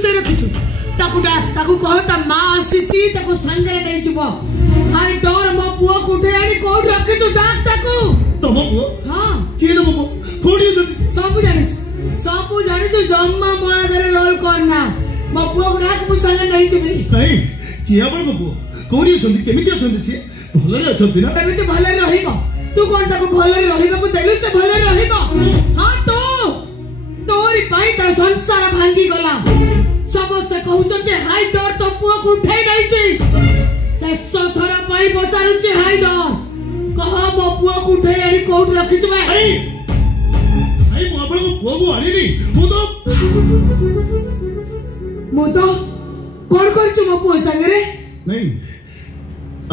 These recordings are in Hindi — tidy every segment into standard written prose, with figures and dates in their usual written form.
लुचाई रखिछु ताकू कह ता मां आसीची ताकू संगे नहीं जुबो हाय डर मो पुओ कुठे आनी कोड रखिछु डाक ताकू तम पुओ हां के दम पुओ कोडी सब जानिछु जम्मा मो आगरे रोल करना मो पुओ डाक मु संगे नहीं जुबी नहीं किया बड़ पुओ कोडी छथि केमिति छथि छी भले छथि ना केमिति भले रहिबो तू कोन ताकू भले रहिबो को देलु से भले रहिबो हां तो तोरी पाई ता संसार भांगी गला समस्त कहउछते हाय डर तो पुओ को उठाई नहीं छी शेष थरा पाई पचारु छी हाय डर कह मो पुओ को उठाई आनी कोड रखि छ भाई भाई मो आपन को पुओ को आनी नी मो तो कोन कर छु मो पुओ संगे रे नहीं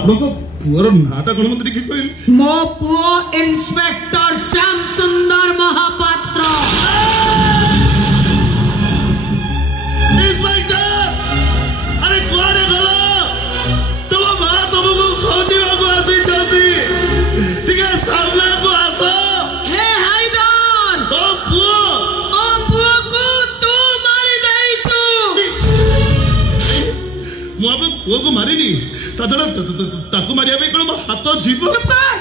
आपन को पुओर नाटा कोन मत लिखि कहिल मो पुओ इंस्पेक्टर श्याम सुंदर महापात्र पुओ को मारिनी तादड़ा ताकू मारिया पे कोन हाथ जीव चुप कर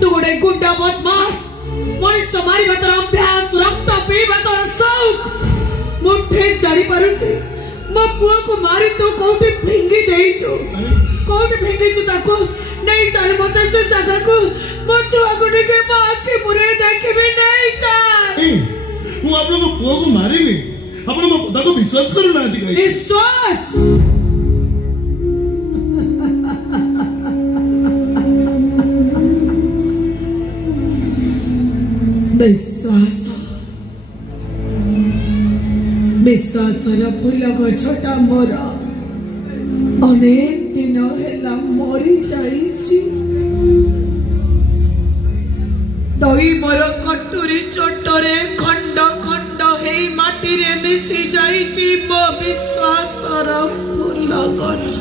तू गोटे गुंडा बदमाश मनुष्य मारी बातर अभ्यास रक्त पी बातर शौक मुठे जारी पारुची मो पुओ को मारी तू कोठी फिंगी देइछु कोठी फिंगीछु ताकू नहीं चल मते से जगह को मो छुआ को के बाकी मुरे देखबे नहीं चाल मु आप लोग पुओ को मारिनी अपन मो पता को विश्वास करू ना दिखाई विश्वास विश्वास फूल गछटा मोर अनेक दिन है मरी जाइछि दई मोर कटुरी चोटरे खंड खंड हे माटी रे मिसी जाइछि मो विश्वास फूल गछ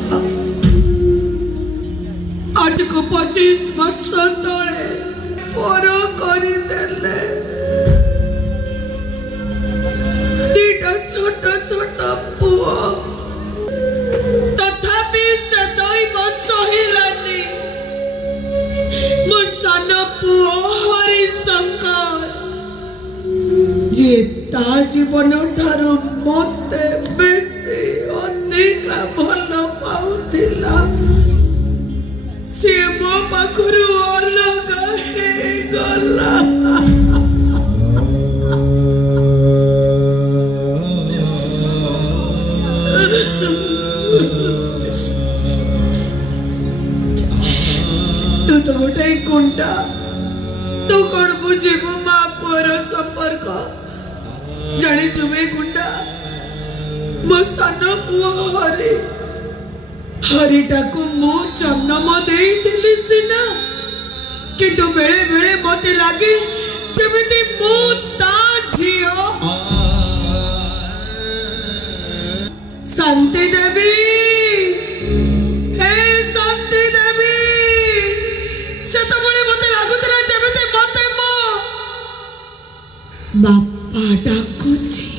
आज को 25 वर्ष तले पर करी देले दीटा छोटा छोटा पुआ तथापि से दई वर्ष हिलानी मो सान पुओ हरिशंकर जे ता जीवन ठारू मते बेसी अधिका भल पाउथिला से मो पाखरु अलग हे गला तू तो गोटे गुंडा तू कौन बुझेबु मां पुअर संपर्क जानी जुमे गुंडा मो सान पुओ हरिटा को मो जन्म देइथिली सिना किंतु बेले बेले मते लागे जेमिति मो ता झियो शांति देवी हे शांति देवी से तो बड़े मते लागुतला जेमिति मते मो बापा डाकुची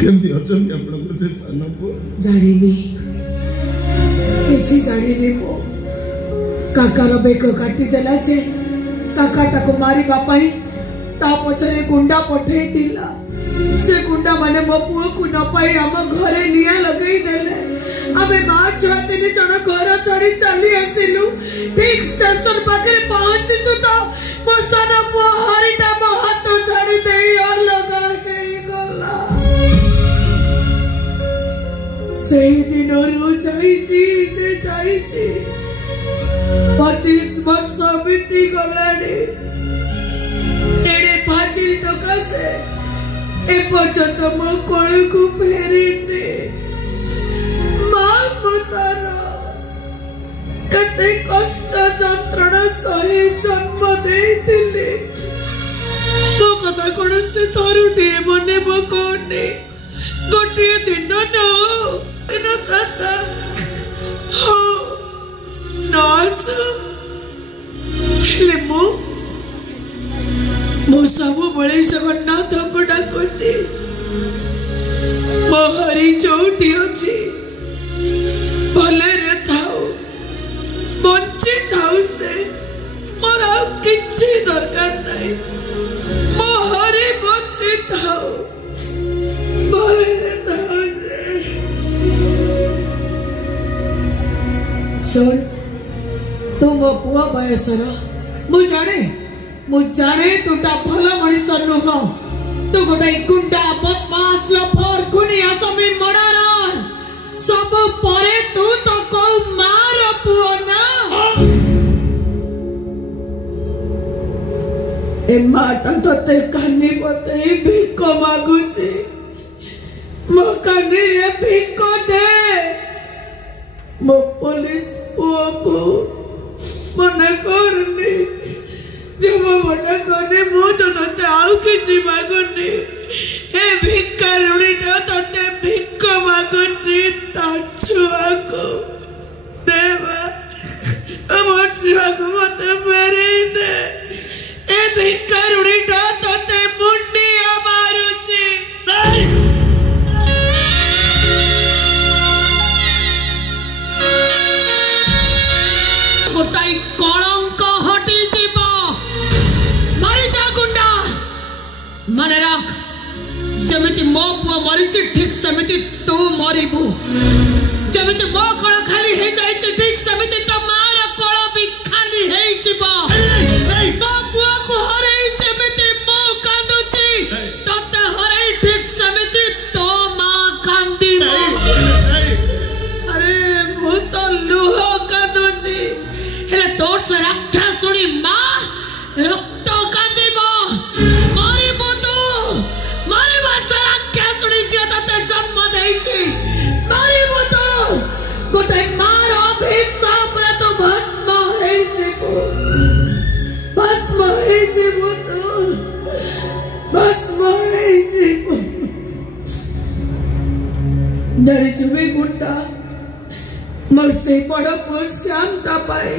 केमती अचंती आपण से सानो को जानिनी किछि जानिनी मो काकार बेक काटी देला जे काका ताको मारी बापाई ता पछरे गुंडा पठेई दिला से गुंडा माने मो पुओ को न पाई हम घरे निया लगई देले आबे मां छाते ने जण घर चढ़ी चली आसिलु ठीक स्टेशन पाखरे पहुंचछु तो मो साना पुओ हरिटा मो हाथ छाड़ी देई अलग गई गला सेई दिन रो जाईची 25 वर्ष बीती गलानी तेरे फाजिल टका से ए पर्यंत मो कोल को फेरीने मां मतारा कते कष्ट जंत्रणा सही जन्म देइथिले मो कथा कोन से थरुटे मने बकोने गोटे दिन न ताता हो नास ले मो सब बड़े जगन्नाथ को डाकुची मो हरि चौटी अच्छी भले रे थाओ बंची थाओ से मोर किछि दरकार नहीं मो हरि बंची थाओ भले रे थाओ से सुन तू मो पुआ बयसर मु जाने तुटा भल मनीष नुह तू गोटे गुंडा बदमाश लफर खुनिया समीर मर्डरर सब परे तू तो को मार पुओ ना ए माटा तते कानी बते भिक मागुची मो कानी रे भिक दे मो पुलिस पुओ को मना करनी जब मना करने मु तो तते आउ किछि मागुनी ए भिकारुणी न तते भिक मागुची ता छुआ को देवा हमर छुआ को मते फेरे दे ए भिकारुणी न तते मुंडिया मारुची गोटाई कलंक हटी जीव मरी जा गुंडा मन रख जमिति मो पुआ मरीची ठीक समिति तू मरिबू जमिति मो कळ खाली हे जाइछि ठीक समिति तो मार कळ भी खाली हे जिवो मो पुआ को हरै जमिति मो कांदुची तते हरै ठीक समिति तो मा कांदीबो अरे मो तो लुह कांदुची हेले तोर से राक्षसुणी मा रक्त कांदीबो मरिबू तू मरिबो से राक्षसुणी जे तते जन्म देइछि मरिबू तू गोटे मार अभिशाप रे तो भस्म हे जेबो तू भस्म हे जेबो जड़ी चुबे गुंडा मोर से बड़ श्याम का पाए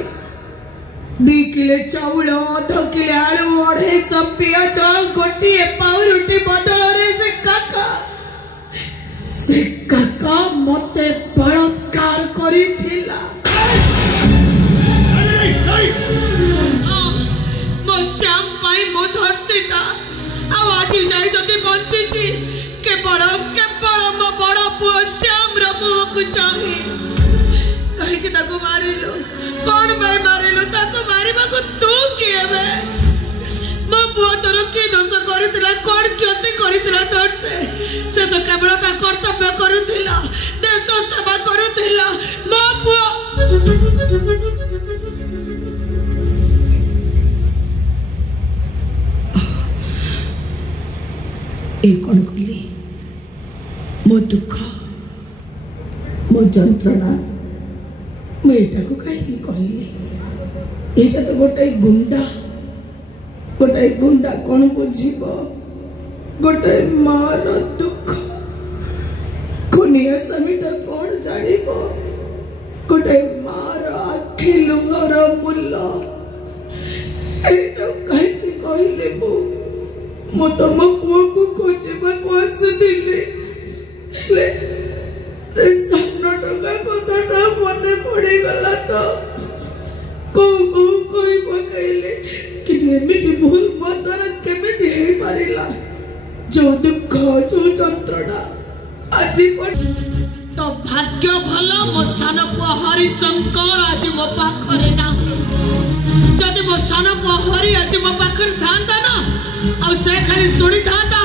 2 किलो चाउल 2 किलो आलू 250 पियाज गोटे पाउरुटी बदल से काका मते बलात्कार करी थिला मो श्याम पाई मो धर्षिता आज जाई जदि बंची केवल मो बड़ पुओ श्याम रो मुह को चाहे कहीं ताको मारिलु कौन भाई मारिलु ताको मारिबा को तू किए बे मो पुओ तोर की दोष करितला कौन क्षति करितला तोर से तो केवल ता कर्तव्य करुथिला देश सेवा करुथिला मो पुओ ए कौन कली मो दुख मो जंत्रणा मेटा को कहीं कहले एटा तो गोटे गुंडा कौन बुझीब गोटे मार दुख खुनिया समीटा कौन जानिब गोटे मार आखि लुहर मूल्य एटा कहीं कहले मो तो मो पुओ को खोजबा को आसुथिले से सामना टका कथाटा मने पड़ी गला तो कोई पकैले कि एमिति भूल मतर केमिति हे पारिला जो दुख जो जंत्रणा आज तो भाग्य भला मो सान पुआ हरिशंकर आज मो पाखरे ना जदि मो सान पुआ हरि आज मो पाखरे थांता ना आ से खाली सुनी थांता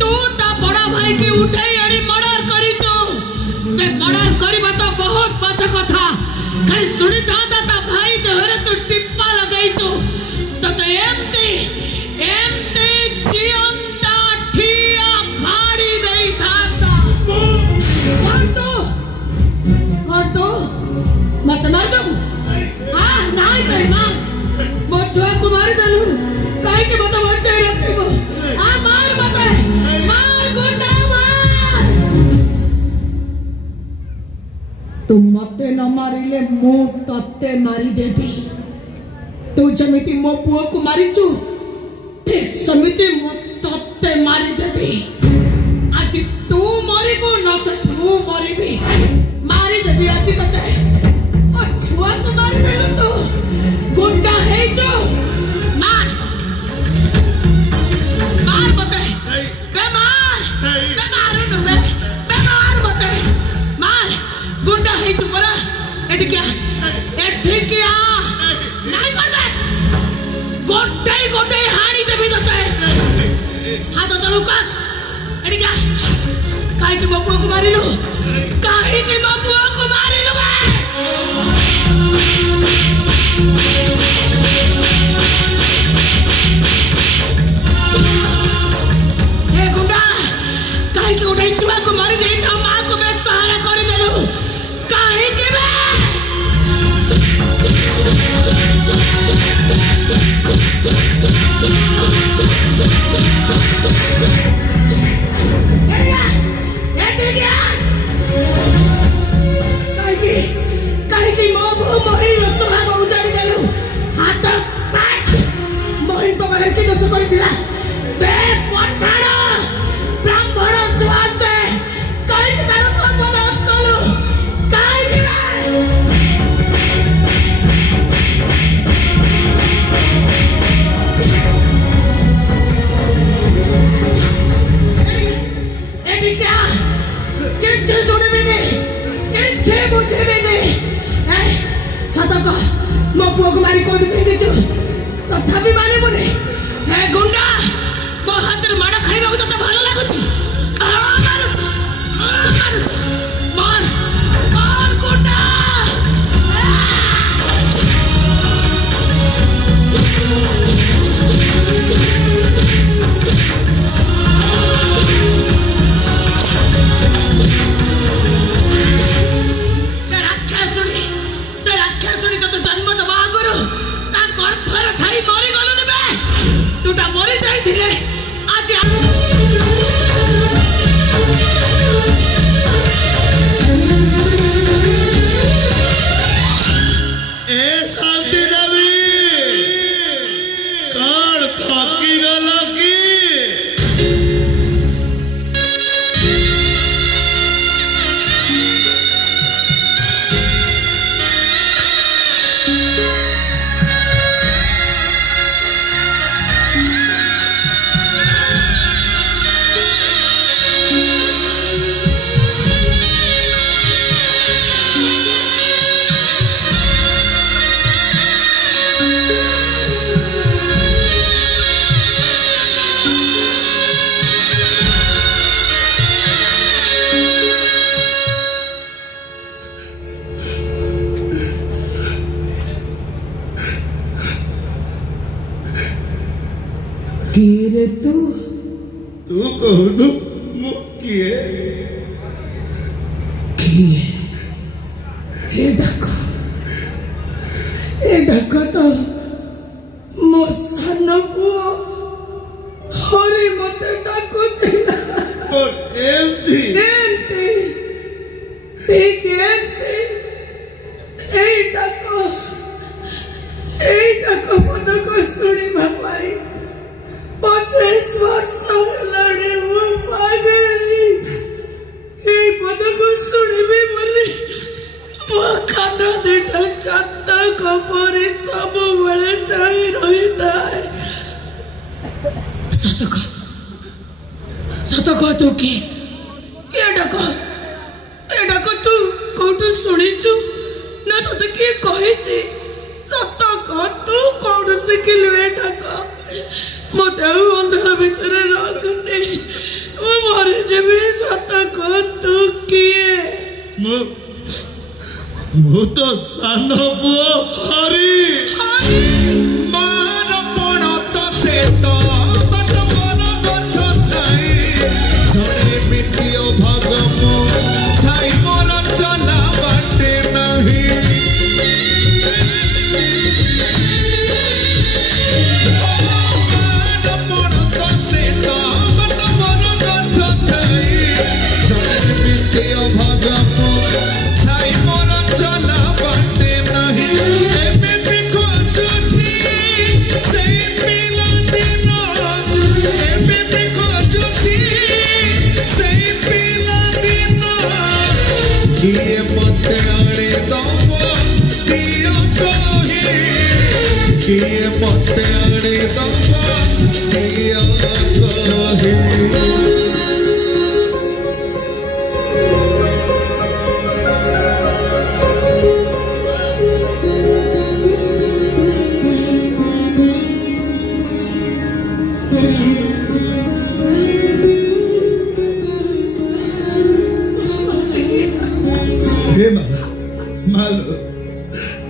तू ता बड़ा भाई की उठाई आनी मर्डर करी मर्डर करवा तो बहुत बच कथा खाली शुणी था भाई देहरे तू टिप्पा लगे तो एमती जीवंता ठिया फाड़ी दई था कर तो मत मार दो मते न मारिले मु तत्ते मारी देबी तू जमिति मो पुओ को मारिचु ठीक समिति मु तत्ते मारी देबी आज तू मरिबो न तू मरिबी मारी देबी आज तते ओ छुआ को मारी देलु तू गुंडा है जो मार मार बते बे मार नु बे मार बते मार गुंडा है जो बरा एट क्या नहीं कर दे गोटे हाड़ी दे भी देते हाथ तलू कर एट क्या काहे के बाबू को मारी लो काहे के बाबू को मारी लो ए गुंडा काहे के उठाई चुआ को मारी दे ता मां को मैं सहारा कर देलू काहे के बे मो पुओ को मारी कोई नहीं देचु तथापि माने मुने हे गुंडा मो हाथ रे माडा खाइबा को तते भलो लागुची मार मार गुंडा किरे तू कहनु मु किए ए डाक तो मो सान पुओ हरि मते डाकुतिला और एमती ठीक एमती ए डाक पद को सुनी बापाई 25 वर्ष लड़े वो पागली ये पद को सुनी भी बोली वो खाना देता चाहता खबर सब बड़े चाहिए रहता है सतका तू के डाको तू कोठु सुनिचु ना तो के कहे छी सतका तू कोठु सिखिलु ए डाको मत अंधार भीतर रखने मरे जेबी सतका तू किए मु तो सान पुओ हरि मार पड़ तो से तो बट मन गछ छाई झड़े मितियो भगमो छाई मोर चला बाटे नहीं मार पड़ तो से तो बट मन गछ छाई झड़े मितियो भगमो छाई मोर चला किए मते आड़े दबा दिया कहे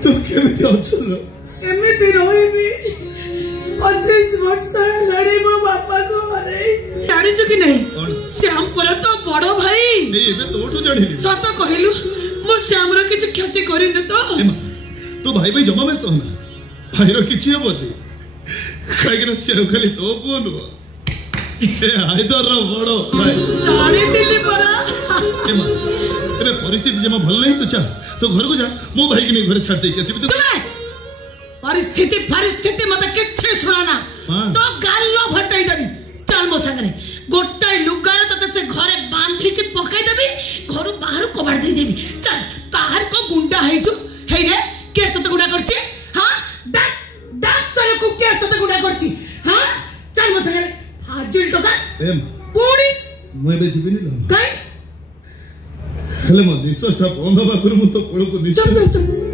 तू केमिति अचल एमिति रोइबी 25 वर्ष लड़ी मो बापा को हरे जानिछु कि नहीं श्याम पर तो बड़ो भाई ए एबे तोठो जानिली सत कहिलु मो श्याम रो किछ क्षति करिन तो तू भाई भाई जमा व्यस्त होना भाई रो किछ हेबोनी काइकना श्याम खाली तो बोनु ए आइदर रो बड़ो भाई जानि दिली परा एबे परिस्थिति जमा भल नहीं तो चा तो घर को जा मो भाई के नहीं घर छाड़ दे के तू परिस्थिति मत किछे सुनाना तो गाल्लो फटाई देबी चल मो संगरे गोटाई लुगारे तते से घरे बांधी के पकाई देबी घर बाहर कबाड़ दे देबी चल ताहार को गुंडा हैजु हे रे केस तो गुंडा करछि हां डाक सारे को केस तो गुंडा करछि हां चल मो संगरे हाजिल टका एम पूरी मैं बे जीविनी लो काई हेले मो निश्वास बंद बाकुर मु तो कोळ को निश्वास